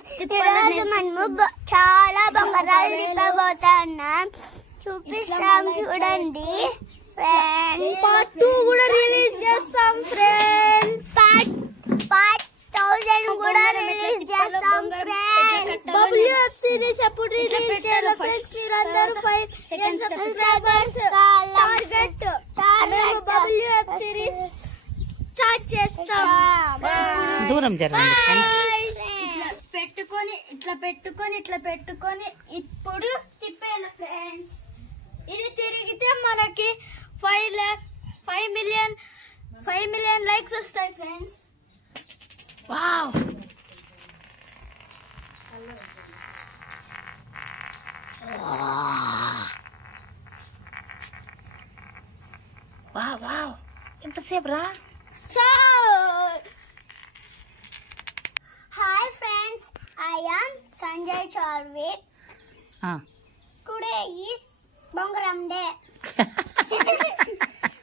ఈరోజు మనము చాలా బంగారాలు తిప్పబోతున్నాం. చూపిస్తాం చూడండి ఫ్రెండ్స్. పార్ట్ 2 కూడా రిలీజ్ చేస్తాం ఫ్రెండ్స్. పార్ట్ 1000 కూడా రిలీజ్ చేస్తాం ఫ్రెండ్స్. WF సిరీస్ ఎప్పుడు రిలీజ్ చేయాలి ఫ్రెండ్స్? మీరందరూ 5 subscribers target. WF series start చేస్తాం. దూరం జరగండి ఫ్రెండ్స్. ఇట్లా పెట్టుకొని ఇప్పుడు తిప్పేయాలి ఫ్రెండ్స్. ఇది తిరిగితే మనకి 5 మిలియన్ లైక్స్ వస్తాయి ఫ్రెండ్స్. వావ్ వావ్ వావ్ ఎంతసేపు రా? Hi friends, I am Sanjay Charvik. Today is Bongaram Day.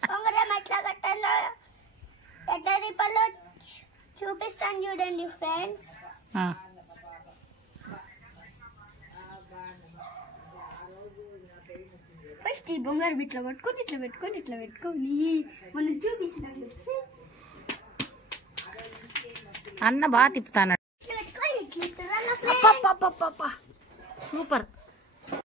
Bongaram ఎట్లా కట్టాలో ఎట్లా తిప్పాలో చూపిస్తాను చూడండి ఫ్రెండ్స్. ఫస్ట్ ఈ బొంగారు ఇట్లా పెట్టుకొని మనం చూపించినాం. అన్న బాగా తిప్పుతాను. సూపర్.